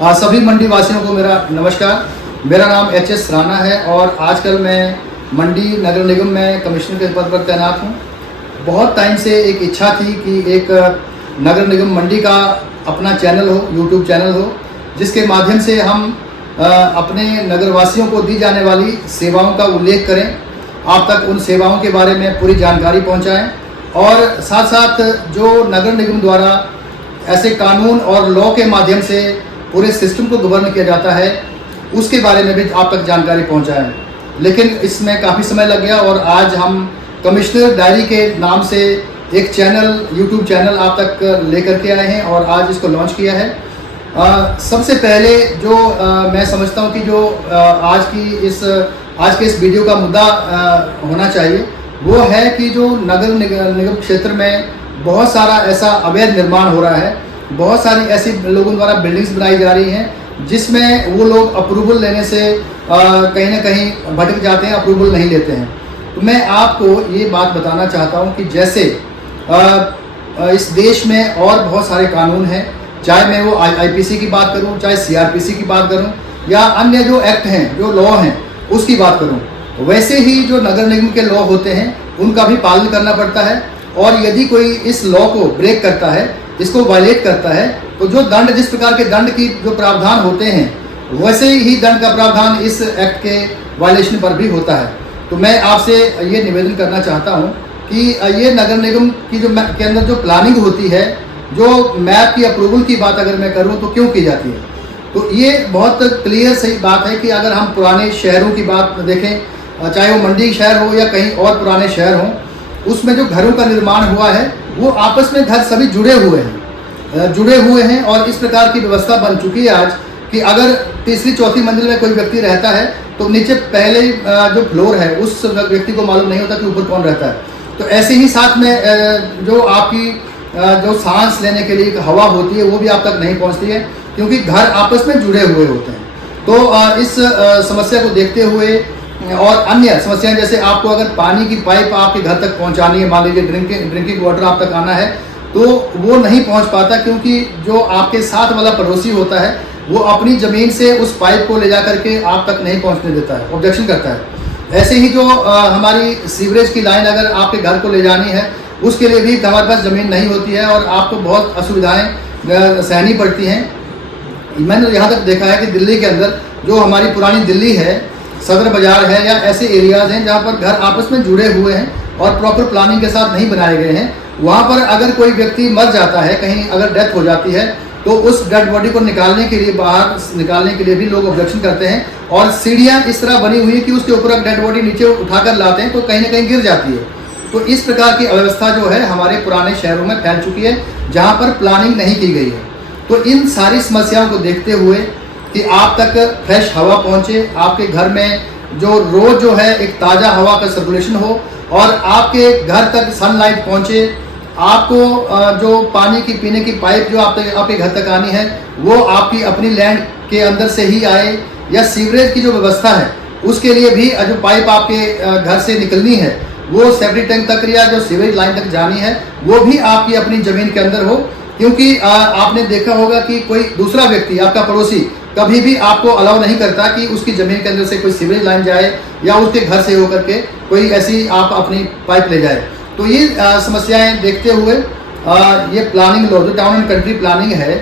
सभी मंडी वासियों को मेरा नमस्कार। मेरा नाम एच.एस. राणा है और आजकल मैं मंडी नगर निगम में कमिश्नर के पद पर तैनात हूँ। बहुत टाइम से एक इच्छा थी कि एक नगर निगम मंडी का अपना चैनल हो, यूट्यूब चैनल हो, जिसके माध्यम से हम अपने नगरवासियों को दी जाने वाली सेवाओं का उल्लेख करें, आप तक उन सेवाओं के बारे में पूरी जानकारी पहुँचाएँ और साथ साथ जो नगर निगम द्वारा ऐसे कानून और लॉ के माध्यम से पूरे सिस्टम को गवर्न किया जाता है, उसके बारे में भी आप तक जानकारी पहुंचाएं। लेकिन इसमें काफ़ी समय लग गया और आज हम कमिश्नर डायरी के नाम से एक चैनल, यूट्यूब चैनल आप तक लेकर के आए हैं और आज इसको लॉन्च किया है। सबसे पहले जो मैं समझता हूं कि जो आज के इस वीडियो का मुद्दा होना चाहिए वो है कि जो नगर निगम क्षेत्र में बहुत सारा ऐसा अवैध निर्माण हो रहा है, बहुत सारी ऐसी लोगों द्वारा बिल्डिंग्स बनाई जा रही हैं जिसमें वो लोग अप्रूवल लेने से कहीं ना कहीं भटक जाते हैं, अप्रूवल नहीं लेते हैं। तो मैं आपको ये बात बताना चाहता हूँ कि जैसे इस देश में और बहुत सारे कानून हैं, चाहे मैं वो आईपीसी की बात करूँ, चाहे सीआरपीसी की बात करूँ या अन्य जो एक्ट हैं, जो लॉ हैं, उसकी बात करूँ, वैसे ही जो नगर निगम के लॉ होते हैं उनका भी पालन करना पड़ता है। और यदि कोई इस लॉ को ब्रेक करता है, इसको वायलेट करता है, तो जो दंड, जिस प्रकार के दंड की जो प्रावधान होते हैं वैसे ही दंड का प्रावधान इस एक्ट के वायलेशन पर भी होता है। तो मैं आपसे ये निवेदन करना चाहता हूँ कि ये नगर निगम की के अंदर जो प्लानिंग होती है, जो मैप की अप्रूवल की बात अगर मैं करूँ तो क्यों की जाती है, तो ये बहुत क्लियर सही बात है कि अगर हम पुराने शहरों की बात देखें, चाहे वो मंडी शहर हो या कहीं और पुराने शहर हों, उसमें जो घरों का निर्माण हुआ है वो आपस में घर सभी जुड़े हुए हैं और इस प्रकार की व्यवस्था बन चुकी है आज कि अगर तीसरी चौथी मंजिल में कोई व्यक्ति रहता है तो नीचे पहले जो फ्लोर है उस व्यक्ति को मालूम नहीं होता कि ऊपर कौन रहता है। तो ऐसे ही साथ में जो आपकी जो सांस लेने के लिए हवा होती है वो भी आप तक नहीं पहुंचती है, क्योंकि घर आपस में जुड़े हुए होते हैं। तो इस समस्या को देखते हुए और अन्य समस्याएं, जैसे आपको अगर पानी की पाइप आपके घर तक पहुंचानी है, मान लीजिए ड्रिंकिंग वाटर आप तक आना है, तो वो नहीं पहुंच पाता क्योंकि जो आपके साथ वाला पड़ोसी होता है वो अपनी ज़मीन से उस पाइप को ले जा करके आप तक नहीं पहुंचने देता है, ऑब्जेक्शन करता है। ऐसे ही जो हमारी सीवरेज की लाइन अगर आपके घर को ले जानी है, उसके लिए भी हमारे पास ज़मीन नहीं होती है और आपको बहुत असुविधाएँ सहनी पड़ती हैं। मैंने यहाँ तक देखा है कि दिल्ली के अंदर जो हमारी पुरानी दिल्ली है, सदर बाजार है या ऐसे एरियाज़ हैं जहाँ पर घर आपस में जुड़े हुए हैं और प्रॉपर प्लानिंग के साथ नहीं बनाए गए हैं, वहाँ पर अगर कोई व्यक्ति मर जाता है, कहीं अगर डेथ हो जाती है, तो उस डेड बॉडी को निकालने के लिए, बाहर निकालने के लिए भी लोग ऑब्जेक्शन करते हैं और सीढ़ियाँ इस तरह बनी हुई है कि उसके ऊपर डेड बॉडी नीचे उठाकर लाते हैं तो कहीं ना कहीं गिर जाती है। तो इस प्रकार की अव्यवस्था जो है हमारे पुराने शहरों में फैल चुकी है जहाँ पर प्लानिंग नहीं की गई है। तो इन सारी समस्याओं को देखते हुए कि आप तक फ्रेश हवा पहुँचे, आपके घर में जो रोज़ जो है एक ताज़ा हवा का सर्कुलेशन हो और आपके घर तक सनलाइट पहुँचे, आपको जो पानी की पीने की पाइप जो आपके घर तक आनी है वो आपकी अपनी लैंड के अंदर से ही आए, या सीवरेज की जो व्यवस्था है उसके लिए भी जो पाइप आपके घर से निकलनी है वो सेप्टिक टैंक तक या जो सीवरेज लाइन तक जानी है वो भी आपकी अपनी ज़मीन के अंदर हो। क्योंकि आपने देखा होगा कि कोई दूसरा व्यक्ति, आपका पड़ोसी, कभी भी आपको अलाउ नहीं करता कि उसकी ज़मीन के अंदर से कोई सीवरेज लाइन जाए या उसके घर से होकर के कोई ऐसी आप अपनी पाइप ले जाए। तो ये समस्याएं देखते हुए ये प्लानिंग लॉ, जो टाउन एंड कंट्री प्लानिंग है,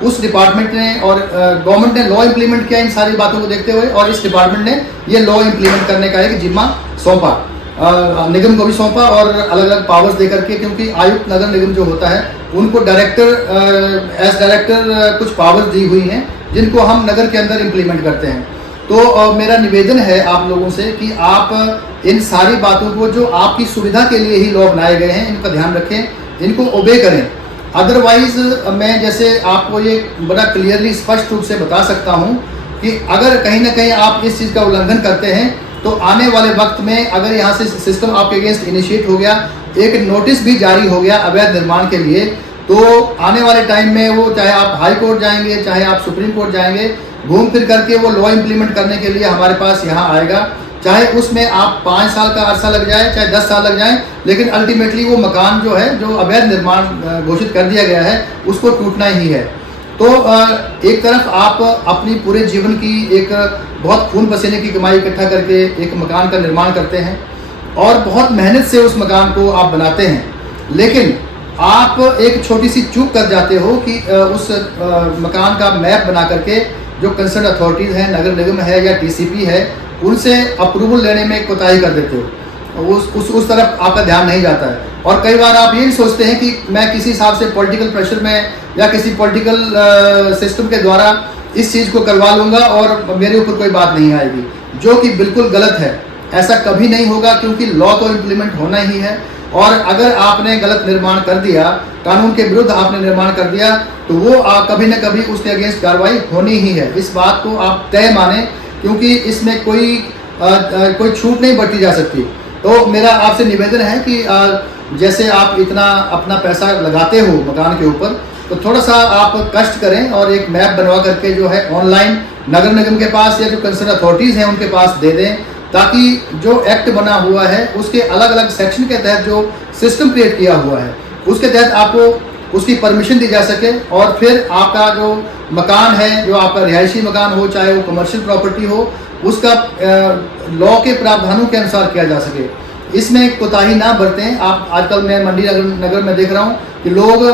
उस डिपार्टमेंट ने और गवर्नमेंट ने लॉ इम्प्लीमेंट किया इन सारी बातों को देखते हुए, और इस डिपार्टमेंट ने ये लॉ इम्प्लीमेंट करने का एक जिम्मा सौंपा, निगम को भी सौंपा और अलग अलग पावर्स दे करके, क्योंकि आयुक्त नगर निगम जो होता है उनको डायरेक्टर कुछ पावर्स दी हुई हैं जिनको हम नगर के अंदर इम्प्लीमेंट करते हैं। तो मेरा निवेदन है आप लोगों से कि आप इन सारी बातों को, जो आपकी सुविधा के लिए ही लॉ बनाए गए हैं, इनका ध्यान रखें, इनको ओबे करें। अदरवाइज मैं जैसे आपको ये बड़ा क्लियरली स्पष्ट रूप से बता सकता हूँ कि अगर कहीं ना कहीं आप इस चीज़ का उल्लंघन करते हैं तो आने वाले वक्त में अगर यहाँ से सिस्टम आपके अगेंस्ट इनिशिएट हो गया, एक नोटिस भी जारी हो गया अवैध निर्माण के लिए, तो आने वाले टाइम में वो, चाहे आप हाई कोर्ट जाएंगे, चाहे आप सुप्रीम कोर्ट जाएंगे, घूम फिर करके वो लॉ इम्प्लीमेंट करने के लिए हमारे पास यहाँ आएगा। चाहे उसमें आप 5 साल का अरसा लग जाए, चाहे 10 साल लग जाए, लेकिन अल्टीमेटली वो मकान जो है, जो अवैध निर्माण घोषित कर दिया गया है, उसको टूटना ही है। तो एक तरफ आप अपनी पूरे जीवन की एक बहुत खून पसीने की कमाई इकट्ठा करके एक मकान का निर्माण करते हैं और बहुत मेहनत से उस मकान को आप बनाते हैं, लेकिन आप एक छोटी सी चूक कर जाते हो कि उस मकान का मैप बना करके जो कंसर्न अथॉरिटीज़ हैं, नगर निगम है या टीसीपी है, उनसे अप्रूवल लेने में कोताही कर देते हो। उस तरफ आपका ध्यान नहीं जाता है और कई बार आप ये भी सोचते हैं कि मैं किसी हिसाब से पॉलिटिकल प्रेशर में या किसी पॉलिटिकल सिस्टम के द्वारा इस चीज़ को करवा लूँगा और मेरे ऊपर कोई बात नहीं आएगी, जो कि बिल्कुल गलत है। ऐसा कभी नहीं होगा, क्योंकि लॉ तो इम्प्लीमेंट होना ही है और अगर आपने गलत निर्माण कर दिया, कानून के विरुद्ध आपने निर्माण कर दिया, तो वो कभी न कभी उसके अगेंस्ट कार्रवाई होनी ही है। इस बात को आप तय माने, क्योंकि इसमें कोई छूट नहीं बरती जा सकती। तो मेरा आपसे निवेदन है कि जैसे आप इतना अपना पैसा लगाते हो मकान के ऊपर, तो थोड़ा सा आप कष्ट करें और एक मैप बनवा करके जो है ऑनलाइन नगर निगम के पास या जो कंसर्न अथॉरिटीज़ हैं उनके पास दे दें, ताकि जो एक्ट बना हुआ है उसके अलग अलग सेक्शन के तहत जो सिस्टम क्रिएट किया हुआ है उसके तहत आपको उसकी परमिशन दी जा सके और फिर आपका जो मकान है, जो आपका रिहायशी मकान हो चाहे वो कमर्शियल प्रॉपर्टी हो, उसका लॉ के प्रावधानों के अनुसार किया जा सके। इसमें कोताही ना बरतें। आप आजकल मैं मंडी नगर में देख रहा हूँ कि लोग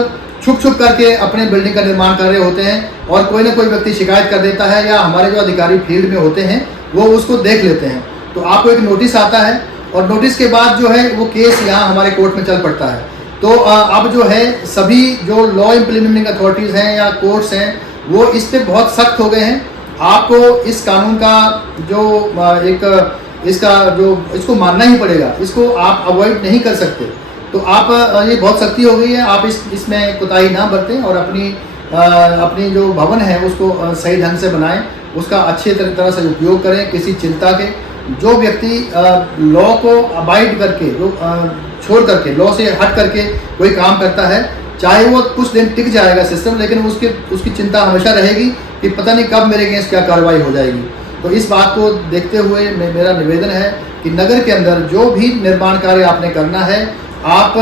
छुप करके अपने बिल्डिंग का निर्माण कर रहे होते हैं और कोई ना कोई व्यक्ति शिकायत कर देता है या हमारे जो अधिकारी फील्ड में होते हैं वो उसको देख लेते हैं, तो आपको एक नोटिस आता है और नोटिस के बाद जो है वो केस यहाँ हमारे कोर्ट में चल पड़ता है। तो अब जो है सभी जो लॉ इम्प्लीमेंटिंग अथॉरिटीज़ हैं या कोर्ट्स हैं वो इस पर बहुत सख्त हो गए हैं। आपको इस कानून का जो इसको मानना ही पड़ेगा, इसको आप अवॉइड नहीं कर सकते। तो आप ये बहुत सख्ती हो गई है, आप इसमें कोताही ना बरतें और अपनी जो भवन है उसको सही ढंग से बनाएं, उसका अच्छे तरह से उपयोग करें। किसी चिंता के जो व्यक्ति लॉ को अबाइड करके छोड़ करके लॉ से हट करके कोई काम करता है, चाहे वो कुछ दिन टिक जाएगा सिस्टम, लेकिन उसकी चिंता हमेशा रहेगी कि पता नहीं कब मेरे अगेंस्ट क्या कार्रवाई हो जाएगी। तो इस बात को देखते हुए मेरा निवेदन है कि नगर के अंदर जो भी निर्माण कार्य आपने करना है, आप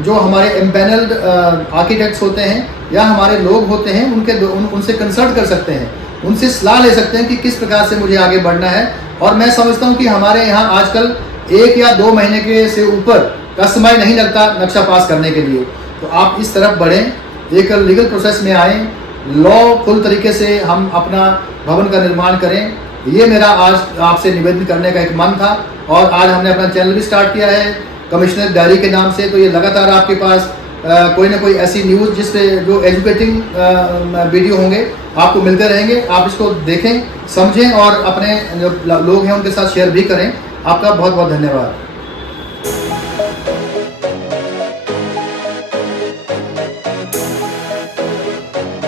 जो हमारे एम्पैनल्ड आर्किटेक्ट्स होते हैं या हमारे लोग होते हैं उनसे कंसल्ट कर सकते हैं, उनसे सलाह ले सकते हैं कि किस प्रकार से मुझे आगे बढ़ना है। और मैं समझता हूँ कि हमारे यहाँ आजकल 1 या 2 महीने के से ऊपर का समय नहीं लगता नक्शा पास करने के लिए। तो आप इस तरफ बढ़ें, एक लीगल प्रोसेस में आएँ, लॉ फुल तरीके से हम अपना भवन का निर्माण करें। ये मेरा आज आपसे निवेदन करने का एक मन था और आज हमने अपना चैनल भी स्टार्ट किया है कमिश्नर डायरी के नाम से। तो ये लगातार आपके पास कोई ना कोई ऐसी न्यूज़ जिसपे जो एजुकेटिंग वीडियो होंगे आपको मिलते रहेंगे। आप इसको देखें, समझें और अपने जो लोग हैं उनके साथ शेयर भी करें। आपका बहुत बहुत धन्यवाद।